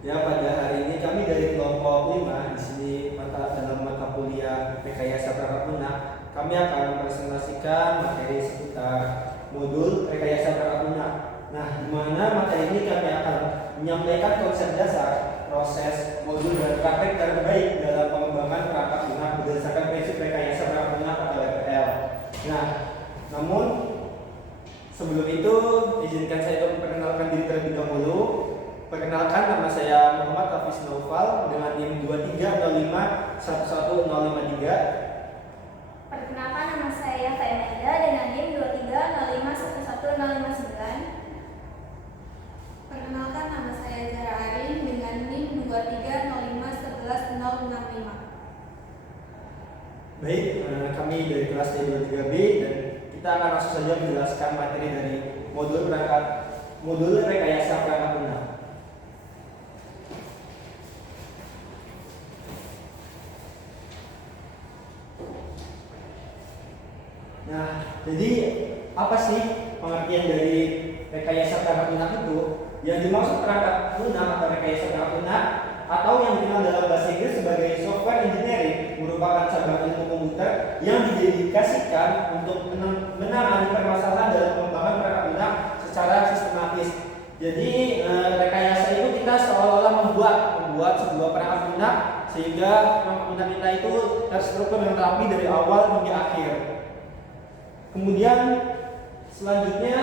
Ya, pada hari ini kami dari kelompok 5 di sini dalam mata kuliah Rekayasa Perangkat Lunak, kami akan mempresentasikan materi seputar modul Rekayasa Perangkat Lunak. Nah, di mana materi ini kami akan menyampaikan konsep dasar, proses, modul dan praktek terbaik dalam pengembangan perangkat lunak berdasarkan prinsip rekayasa perangkat lunak atau RPL. Nah, namun sebelum itu izinkan saya untuk memperkenalkan diri terlebih dahulu. Perkenalkan, nama saya Muhammad Hafiz Naufal dengan NIM 2305115053. Perkenalkan, nama saya Faida dengan NIM 230511059. Perkenalkan, nama saya Zara Arin dengan NIM 2305115. Baik, kami dari kelas D23B dan kita akan langsung saja menjelaskan materi dari modul rekayasa perangkat lunak. Nah, jadi apa sih pengertian dari rekayasa perangkat lunak itu? Yang dimaksud perangkat lunak atau rekayasa perangkat lunak atau yang dikenal dalam bahasa Inggris sebagai software engineering merupakan cabang ilmu komputer yang didedikasikan untuk menangani permasalahan dalam pengembangan perangkat lunak secara sistematis. Jadi rekayasa itu kita seolah-olah membuat sebuah perangkat lunak sehingga perangkat lunak kita itu terstruktur dengan rapi dari awal hingga akhir. Kemudian selanjutnya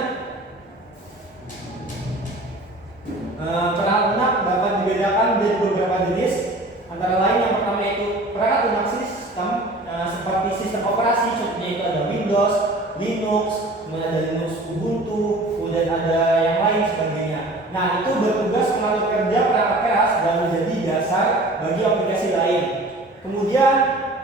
perangkat lunak dapat dibedakan menjadi beberapa jenis, antara lain yang pertama yaitu perangkat lunak sistem seperti sistem operasi, contohnya itu ada Windows, Linux, kemudian ada Linux Ubuntu, kemudian ada yang lain sebagainya. Nah, itu bertugas mengatur kerja perangkat keras dan menjadi dasar bagi aplikasi lain. Kemudian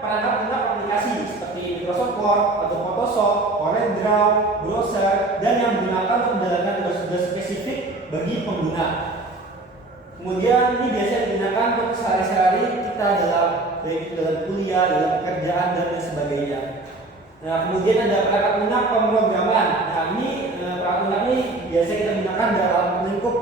perangkat lunak aplikasi seperti Microsoft Word atau Photoshop, CorelDRAW, browser, dan yang digunakan untuk menjalankan tugas-tugas spesifik bagi pengguna. Kemudian ini biasanya digunakan untuk sehari-hari kita baik dalam kuliah, dalam pekerjaan dan lain sebagainya. Nah, kemudian ada perangkat lunak pemrograman. Nah, ini perangkat lunak ini biasanya kita gunakan dalam lingkup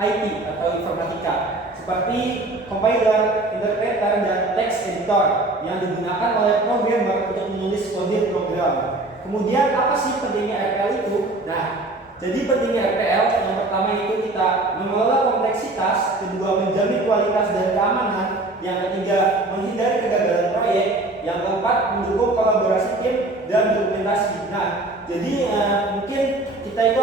IT atau informatika, seperti compiler, interpreter, dan text editor yang digunakan oleh programmer untuk menulis kode program. Kemudian apa sih pentingnya RPL itu? Nah, jadi pentingnya RPL yang pertama itu kita mengelola kompleksitas, kedua menjamin kualitas dan keamanan, yang ketiga menghindari kegagalan proyek, yang keempat mendukung kolaborasi tim dan dokumentasi. Nah, jadi mungkin kita itu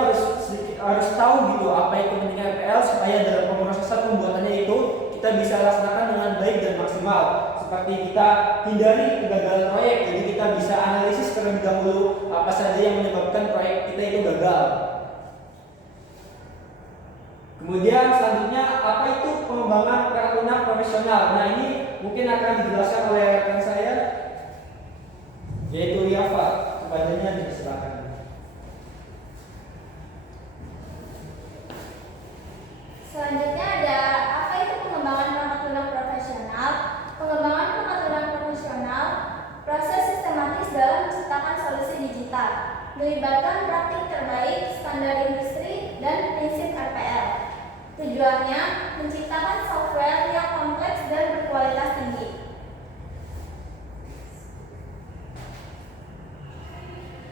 harus tahu gitu apa itu pentingnya RPL supaya dalam pemrosesan pembuatannya itu kita bisa laksanakan dengan baik dan maksimal. Seperti kita hindari kegagalan proyek, jadi kita bisa analisis terlebih dahulu apa saja yang menyebabkan proyek kita itu gagal. Kemudian selanjutnya apa itu pengembangan perangkat lunak profesional. Nah, ini mungkin akan dijelaskan oleh rekan saya yaitu Riafa. Kepadanya dipersilakan. Selanjutnya ada apa itu pengembangan perangkat lunak profesional. Pengembangan perangkat lunak profesional proses sistematis dalam menciptakan solusi digital, melibatkan praktik terbaik, standar industri, dan prinsip RPL. Tujuannya menciptakan software yang kompleks dan berkualitas tinggi.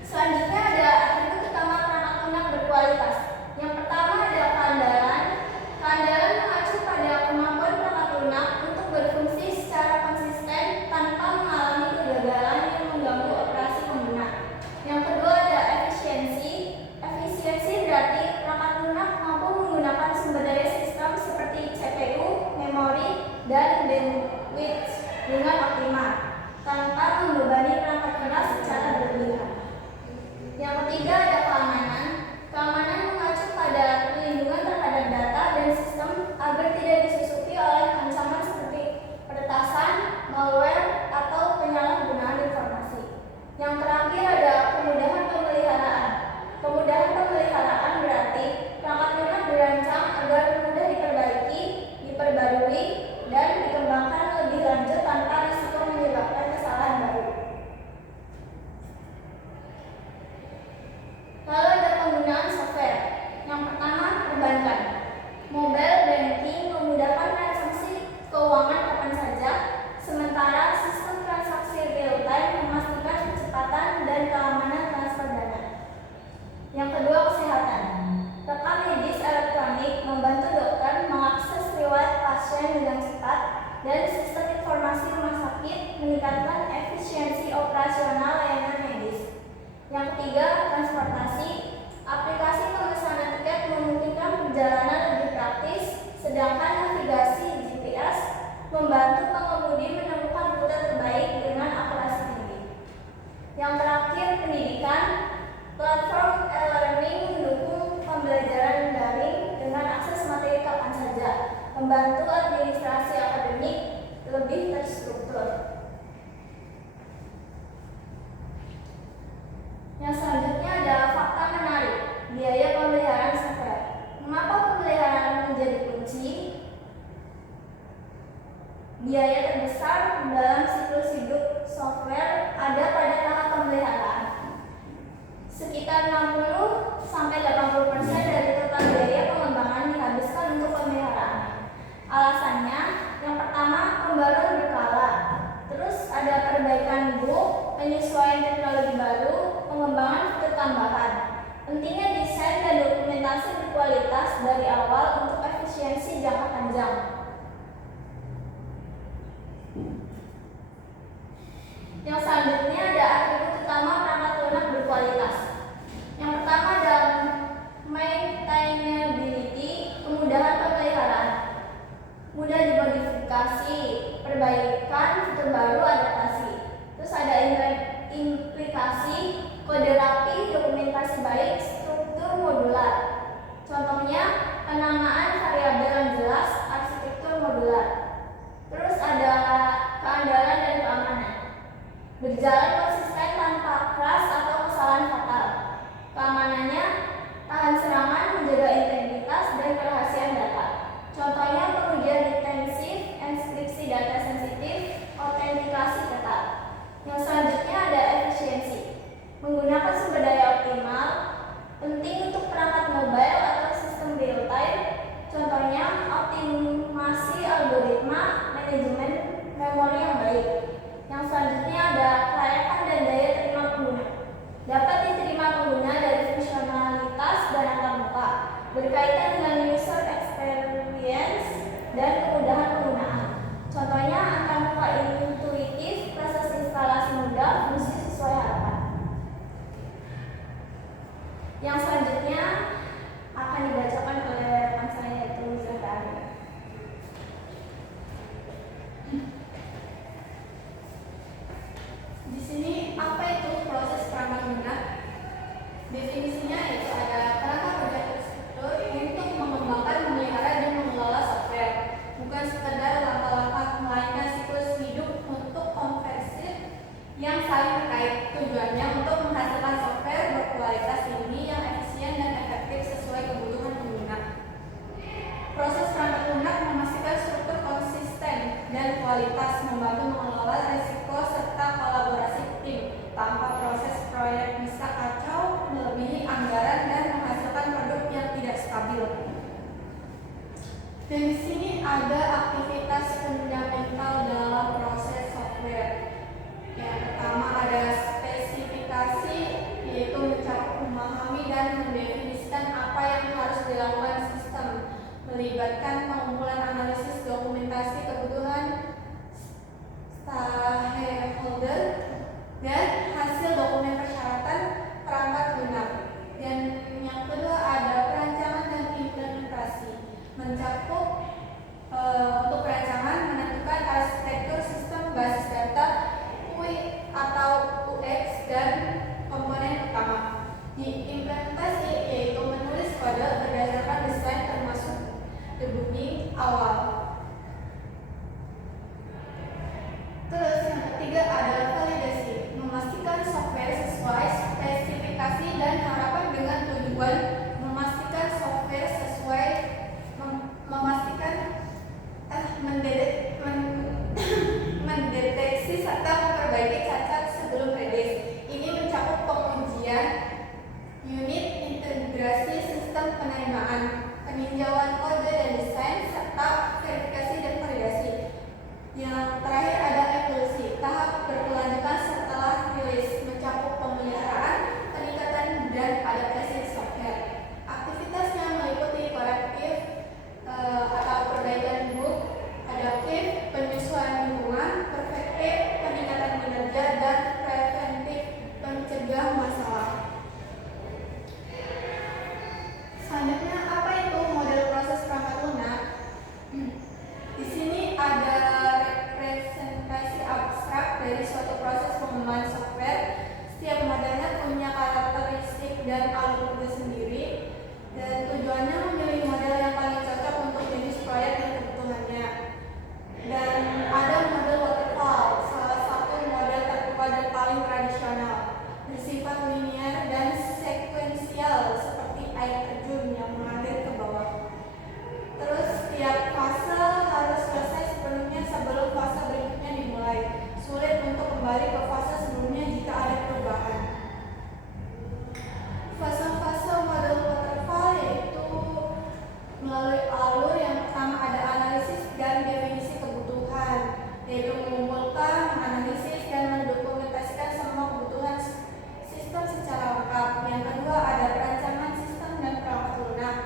Selanjutnya ada atribut utama perangkat lunak berkualitas. Yang pertama ada keandalan. Keandalan mengacu pada kemampuan perangkat lunak untuk berfungsi secara konsisten tanpa mengalami kegagalan yang mengganggu operasi pengguna. Yang kedua ada efisiensi. Efisiensi berarti perangkat lunak mampu menggunakan sumber daya sistem seperti CPU, memori, dan bandwidth dengan optimal tanpa membebani perangkat lunak secara berlebihan. Yang ketiga ada keamanan. Keamanan mengacu pada perlindungan terhadap data dan sistem agar tidak disusupi oleh ancaman seperti peretasan, malware, atau penyalahgunaan informasi. Yang terakhir ada kemudahan pemeliharaan. Kemudahan pemeliharaan berarti perangkat lunak dirancang agar mudah diperbaiki, diperbarui, dan dikembangkan lebih lanjut tanpa risiko membantu dokter mengakses riwayat pasien dengan cepat, dan sistem informasi rumah sakit meningkatkan efisiensi operasional layanan medis. Yang ketiga, transportasi. Aplikasi pemesanan tiket memungkinkan perjalanan lebih praktis, sedangkan navigasi GPS membantu pengemudi menemukan rute terbaik dengan akurasi tinggi. Yang terakhir, pendidikan. Platform e-learning mendukung pembelajaran daring dengan akses materi kapan saja, membantu administrasi akademik lebih terstruktur. Yang selanjutnya adalah fakta menarik, biaya pemeliharaan software. Mengapa pemeliharaan menjadi kunci? Biaya terbesar dalam siklus hidup software ada pada tahap pemeliharaan. Sekitar 60-80% dari total biaya pengembangan dihabiskan untuk pemeliharaan. Alasannya, yang pertama, pembaruan berkala. Terus ada perbaikan bug, penyesuaian teknologi baru, pengembangan fitur tambahan. Pentingnya desain dan dokumentasi berkualitas dari awal untuk efisiensi jangka panjang. Yang selanjutnya ada atribut utama perangkat lunak berkualitas. Yang pertama adalah maintainability, kemudahan pemeliharaan, mudah dimodifikasi, perbaikan, fitur baru, adaptasi. Terus ada implikasi, kode rapi, dokumentasi baik, struktur modular. Contohnya penamaan variabel yang jelas, arsitektur modular. Terus ada keandalan dan keamanan, berjalan konsisten tanpa crash atau kesalahan fatal. Keamanannya, tahan serangan, menjaga integritas dan kerahasiaan data. Contohnya pengujian intensif, enkripsi data sensitif, autentikasi ketat. Yang selanjutnya ada efisiensi, menggunakan sumber daya optimal, penting untuk perangkat mobile atau sistem real time. Contohnya optimasi algoritma, manajemen memori yang baik. Yang selanjutnya ada kelayakan dan daya terima pengguna. Dapat diterima pengguna dari fungsionalitas dan antarmuka, berkaitan dengan user experience dan kemudahan penggunaan. Contohnya antarmuka intuitif, proses instalasi mudah, fungsi sesuai harapan. Yang selanjutnya akan dibacakan oleh rekan saya yaitu Zahra. Di sini apa itu proses perangkat lunak? Definisinya yaitu ada perangkat lunak terstruktur untuk mengembangkan, memelihara dan mengelola software, bukan sekedar langkah-langkah melainkan siklus hidup untuk konversif yang saling terkait. Tujuannya untuk menghasilkan software berkualitas tinggi yang efisien dan efektif sesuai kebutuhan pengguna. Proses perangkat lunak memastikan struktur konsisten dan kualitas, membantu mengelola risiko serta kolaborasi tim tanpa proses proyek bisa kacau, melebihi anggaran dan menghasilkan produk yang tidak stabil. Dan di sini ada aktivitas fundamental dalam proses software. Yang pertama ada spesifikasi, yaitu mencakup, memahami dan mendefinisikan apa yang harus dilakukan sistem, melibatkan pengumpulan analisis dokumentasi kebutuhan stakeholder dan hasil dokumen persyaratan perangkat lunak. Dan yang kedua ada perancangan dan implementasi, mencakup untuk perancangan menentukan arsitektur sistem basis data UI atau UX dan komponen utama. Diimplementasi yaitu menulis kode berdasarkan desain termasuk debugging awal. melalui alur yang pertama ada analisis dan definisi kebutuhan, yaitu mengumpulkan, menganalisis, dan mendokumentasikan semua kebutuhan sistem secara lengkap. Yang kedua ada perancangan sistem dan perangkat lunak,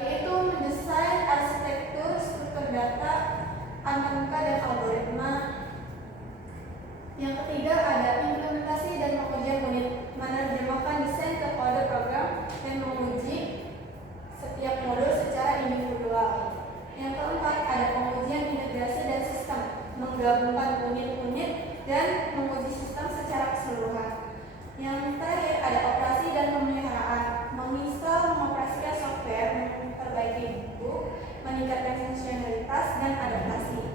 yaitu mendesain arsitektur, struktur data, analitika, dan algoritma. Yang ketiga ada implementasi dan pengujian unit, menerjemahkan desain ke kode program dan menguji setiap modul secara individual. Yang keempat ada pengujian integrasi dan sistem, menggabungkan unit-unit dan menguji sistem secara keseluruhan. Yang terakhir ada operasi dan pemeliharaan, menginstal, mengoperasikan software, memperbaiki buku, meningkatkan fungsionalitas dan adaptasi.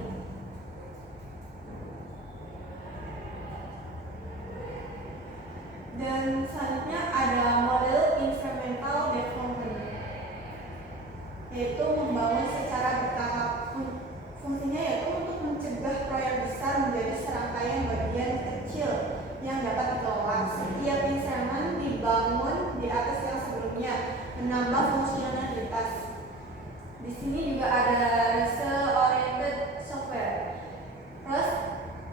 Dan selanjutnya ada model incremental development, yaitu membangun secara bertahap. Fungsinya yaitu untuk mencegah proyek besar menjadi serangkaian bagian kecil yang dapat dikelola. Setiap instrumen dibangun di atas yang sebelumnya, menambah fungsionalitas. Di sini juga ada result oriented software. Plus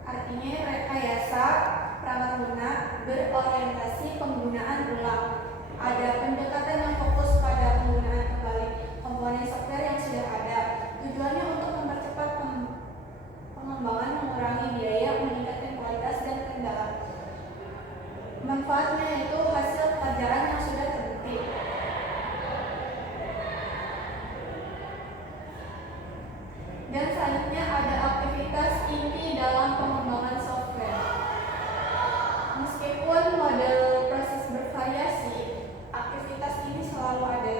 artinya rekayasa perangkat lunak berorientasi penggunaan ulang. Ada pendekatan yang fokus pada penggunaan kembali komponen software yang sudah ada. Tujuannya untuk mempercepat pengembangan, mengurangi biaya, meningkatkan kualitas dan kendala. Manfaatnya yaitu hasil pelajaran yang sudah terbukti. Dan selanjutnya ada aktivitas inti dalam pengembangan software. Meskipun model proses bervariasi, aktivitas ini selalu ada.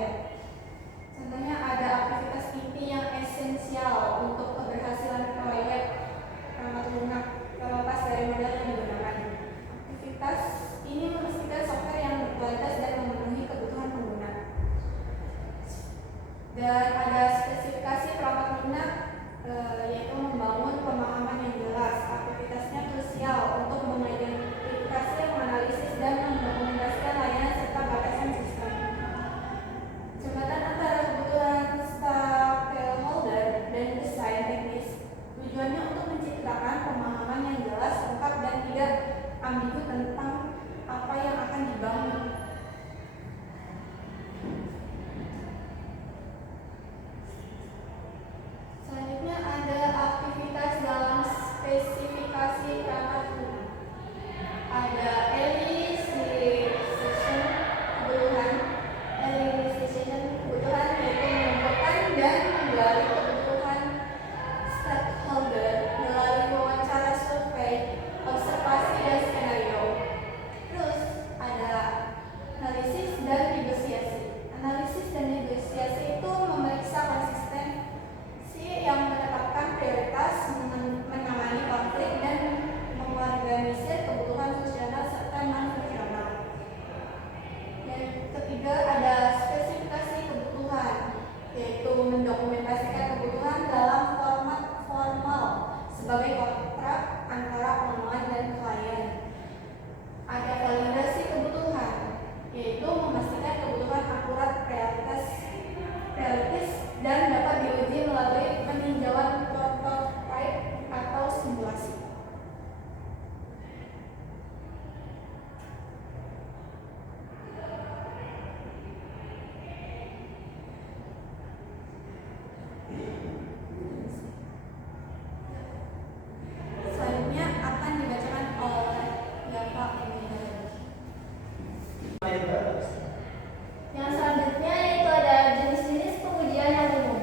Contohnya ada aktivitas inti yang esensial untuk keberhasilan proyek perangkat lunak terlepas dari model yang digunakan. Aktivitas ini memastikan software yang berkualitas dan memenuhi kebutuhan pengguna. Dan ada spesifikasi perangkat lunak, yaitu membangun pemahaman yang jelas. Aktivitasnya krusial untuk mengidentifikasi, menganalisis, dan mendokumentasikan layanan serta batasan sistem. Jembatan antara kebutuhan stakeholder dan desain teknis tujuannya untuk menciptakan pemahaman yang jelas, lengkap, dan tidak ambigu tentang apa yang akan dibangun. Selanjutnya ada aktivitas dalam spesifikasi perangkat lunak. Ada elicitation kebutuhan, yaitu mengumpulkan dan menggali kebutuhan stakeholder melalui wawancara, survei, observasi, dan skenario. Terus ada analisis dan negosiasi. Analisis dan negosiasi itu memeriksa konsistensi yang menetapkan prioritas, menangani konflik, dan mengorganisir kebutuhan fungsional serta non-fungsional. Yang ketiga ada spesifikasi kebutuhan, yaitu mendokumentasikan kebutuhan dalam format formal sebagai kontrak antara pengembangan dan klien. Ada validasi kebutuhan, yaitu memastikan kebutuhan akurat, realistis, dan dapat diuji melalui peninjauan prototype atau simulasi. Selanjutnya akan dibacakan oleh Bapak Emil. Yang selanjutnya itu ada jenis-jenis pengujian yang umum.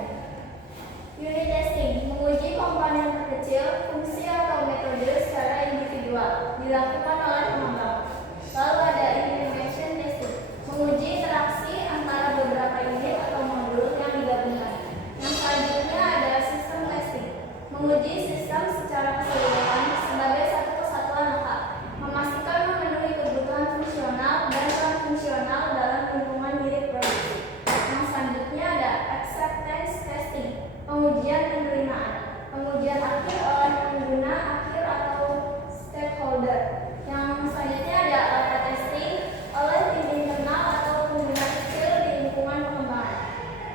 Unit testing, menguji komponen terkecil, fungsi atau metode secara individual, dilakukan oleh pengembang. Lalu ada integration testing, menguji interaksi antara beberapa unit atau modul yang digabungkan. Yang selanjutnya ada system testing, menguji sistem secara keseluruhan sebagai satu kesatuan lengkap, memastikan memenuhi kebutuhan fungsional dan non-fungsional dalam lingkungan milik produksi. Yang selanjutnya ada acceptance testing, pengujian penerimaan, pengujian akhir oleh pengguna akhir atau stakeholder. Yang selanjutnya ada alpha testing oleh tim internal atau pengguna kecil di lingkungan pengembangan.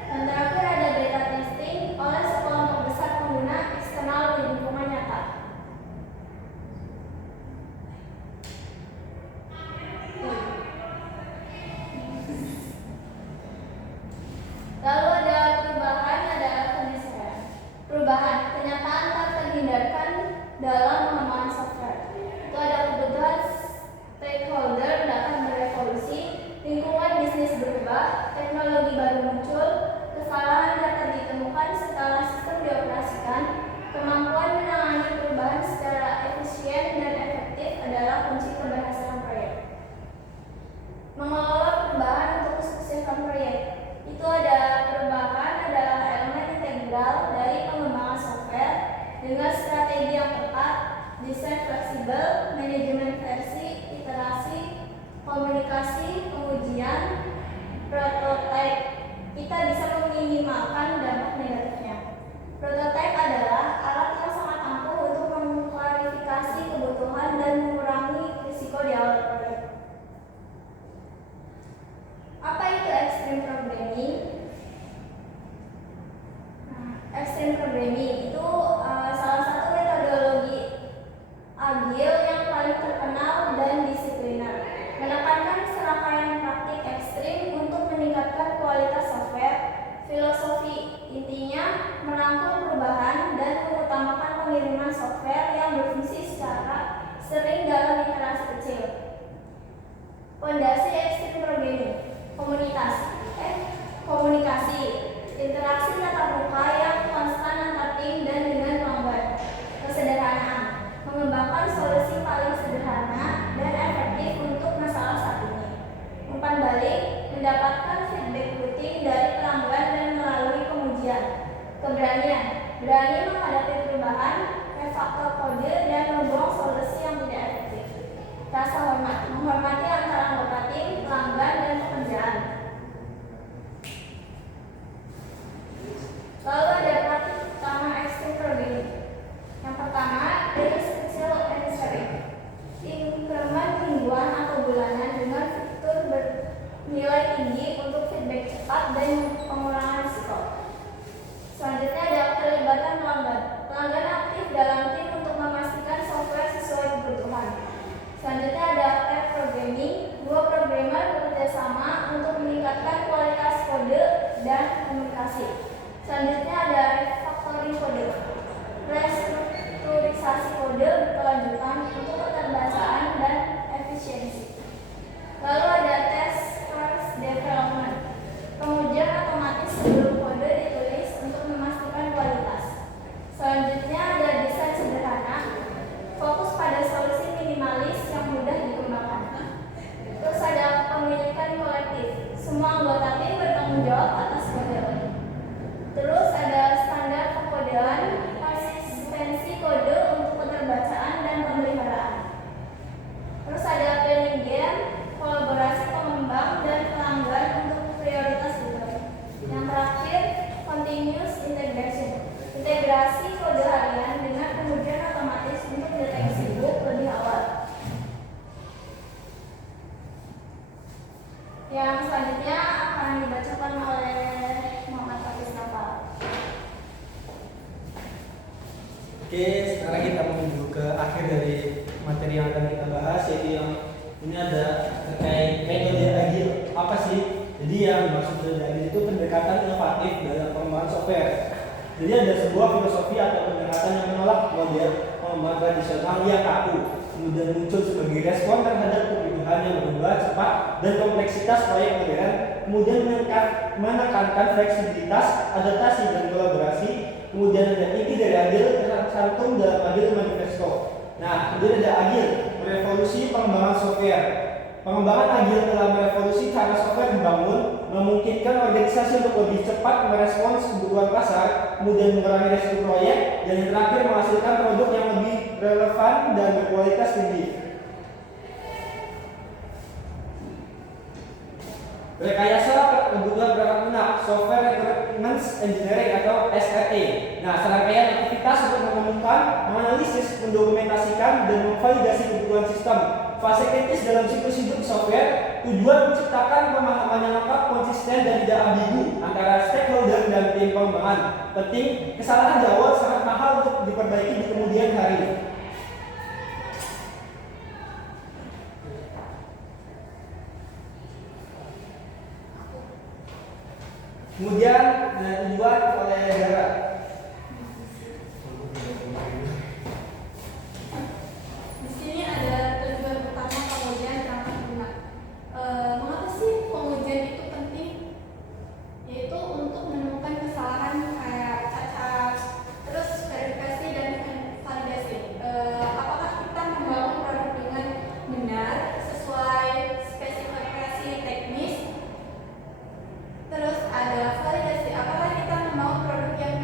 Dan terakhir ada beta desain fleksibel, manajemen versi, iterasi, komunikasi, pengujian, prototipe. Kita bisa meminimalkan dampak negatifnya. Prototipe adalah alat yang sangat ampuh untuk mengklarifikasi kebutuhan dan mengurangi risiko di awal proyek. Apa itu extreme programming? Extreme programming itu salah satu metodologi agil yang paling terkenal dan disipliner, menekankan serangkaian praktik ekstrim untuk meningkatkan kualitas software. Filosofi intinya merangkul perubahan dan mengutamakan pengiriman software yang berfungsi secara sering dalam iterasi kecil. Pondasi ekstrim programming: komunikasi, interaksi tatap muka yang konstan antar tim dan dengan pelanggan. Kesederhanaan, mengembangkan solusi paling sederhana dan efektif untuk masalah saat ini. Umpan balik, mendapatkan feedback rutin dari pelanggan dan melalui pengujian. Keberanian, berani menghadapi perubahan, refaktor kode dan membuang solusi yang tidak efektif. Rasa hormat, menghormati antara anggota tim, pelanggan dan pekerjaan. Lalu ada praktik utama extreme programming. Yang pertama, release kecil and sering. Increment mingguan atau bulanan dengan fitur bernilai tinggi untuk feedback cepat dan pengurangan risiko. Selanjutnya ada keterlibatan pelanggan. Pelanggan aktif dalam tim untuk memastikan software sesuai kebutuhan. Selanjutnya ada pair programming. Dua programmer bekerja sama untuk meningkatkan kualitas kode dan komunikasi. Selanjutnya ada refactoring kode, restrukturisasi kode berkelanjutan untuk keterbacaan dan efisiensi. Lalu ada test first development, pengujian otomatis sebelum kode ditulis untuk memastikan kualitas. Selanjutnya ada desain sederhana, fokus pada solusi minimalis yang mudah dikembangkan. Terus ada kepemilikan kolektif, semua anggota tim bertanggung jawab atas kode. Terus ada standar kekodean, konsistensi kode untuk keterbacaan dan pemeliharaan. Terus ada planning game, kolaborasi pengembang dan pelanggan untuk prioritas tujuan. Yang terakhir, continuous integration, integrasi kode harian dengan pengujian otomatis untuk deteksi bug lebih awal. Yang selanjutnya akan dibacakan oleh Muhammad Hafiz Nafal. Oke, sekarang kita menuju ke akhir dari materi yang akan kita bahas, yaitu yang ini ada terkait metode agil. Apa sih? Jadi yang dimaksud metode agil itu pendekatan inovatif dalam pengembangan software. Jadi ada sebuah filosofi atau pendekatan yang menolak model pengembangan tradisional yang kaku, kemudian muncul sebagai respon terhadap kebutuhan yang berubah cepat dan kompleksitas proyek modern, kemudian menekankan fleksibilitas, adaptasi dan kolaborasi. Kemudian ada inti dari agil tercantum dalam Agile Manifesto. Nah, kemudian ada agil, merevolusi pengembangan software. Pengembangan agil telah merevolusi cara software dibangun, memungkinkan organisasi untuk lebih cepat merespons kebutuhan pasar, kemudian mengurangi risiko proyek, dan yang terakhir menghasilkan produk yang lebih relevan dan berkualitas tinggi. Rekayasa kebutuhan perangkat lunak, Software Requirements Engineering atau SRE. Nah, serangkaian aktivitas untuk menemukan, menganalisis, mendokumentasikan, dan memvalidasi kebutuhan sistem. Fase kritis dalam siklus hidup software, tujuan menciptakan pemahaman yang lengkap, konsisten, dan tidak ambigu antara stakeholder dan tim pengembangan. Penting, kesalahan di awal sangat mahal untuk diperbaiki di kemudian hari. Kemudian tujuan oleh negara. Di sini ada tujuan pertama pengujian perangkat lunak. Mengapa sih pengujian itu penting? Yaitu untuk menemukan kesalahan kayak cacat, terus verifikasi dan validasi. Apakah kita membangun produk dengan benar sesuai spesifikasi teknis? Terus ada validasi, apakah kita membangun produk yang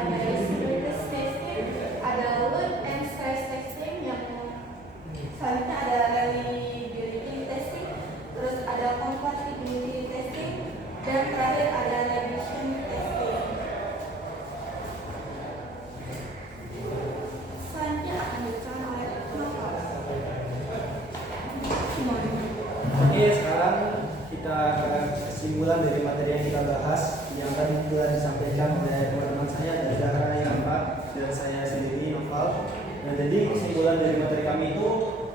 ada usability testing, ada load and stress testing, yang selanjutnya ada reliability testing, terus ada compatibility testing, dan terakhir ada revision testing. Selanjutnya akan dijelaskan oleh Novel. Oke, sekarang kita akan kesimpulan dari materi yang kita bahas yang tadi telah disampaikan oleh teman-teman saya dari Zahra yang Pak dan saya sendiri Noval. Nah, jadi kesimpulan dari materi kami itu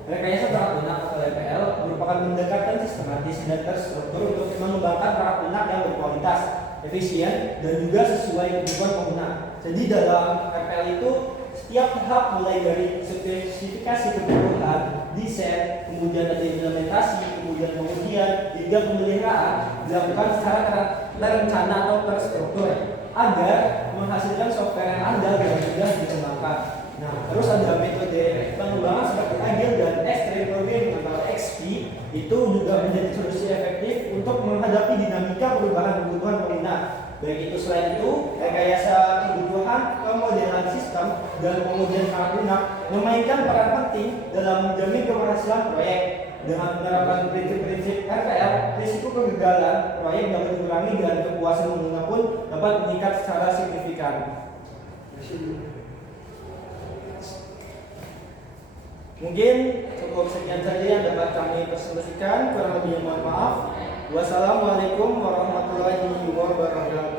rekayasa perangkat lunak atau RPL merupakan pendekatan sistematis dan terstruktur untuk mengembangkan perangkat lunak yang berkualitas, efisien, dan juga sesuai kebutuhan pengguna. Jadi dalam RPL itu setiap tahap mulai dari spesifikasi kebutuhan, desain, kemudian ada implementasi, kemudian pengujian, hingga pemeliharaan dilakukan secara terencana atau terstruktur agar menghasilkan software yang andal dan mudah dikembangkan. Nah, terus ada metode pengembangan seperti Agile dan Extreme Programming atau XP itu juga menjadi solusi efektif untuk menghadapi dinamika perubahan kebutuhan pengguna. Baik itu selain itu, rekayasa kebutuhan, pemodelan sistem, dan pengujian perangkat lunak memainkan peran penting dalam menjamin keberhasilan proyek. Dengan menerapkan prinsip-prinsip RPL, risiko kegagalan proyek dapat dikurangi dan kepuasan pengguna pun dapat meningkat secara signifikan. Mungkin cukup sekian saja yang dapat kami presentasikan. Kurang lebih mohon maaf. Wassalamualaikum warahmatullahi wabarakatuh.